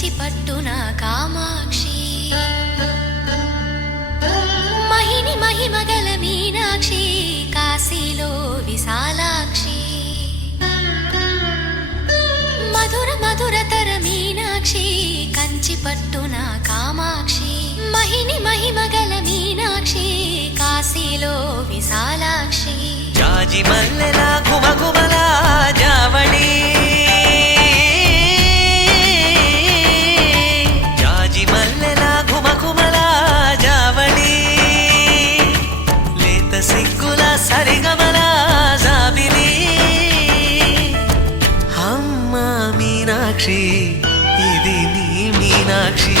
కంచి పట్టున కామాక్షి మహిని మహిమగల మీనాక్షి కాశీలో విశాలాక్షి మధుర మధురతర మీనాక్షి కంచి పట్టున కామాక్షి మహిని మహిమగల మీనాక్షి కాశీలో విశాలాక్షి జాజి మల్లెల గుమగుమల జావళి జాజి మల్లెల గుమగుమల జావళి లేత సిగ్గుల సరిగమల జాబిలి అమ్మ మీనాక్షి ఇది నీ మీనాక్షి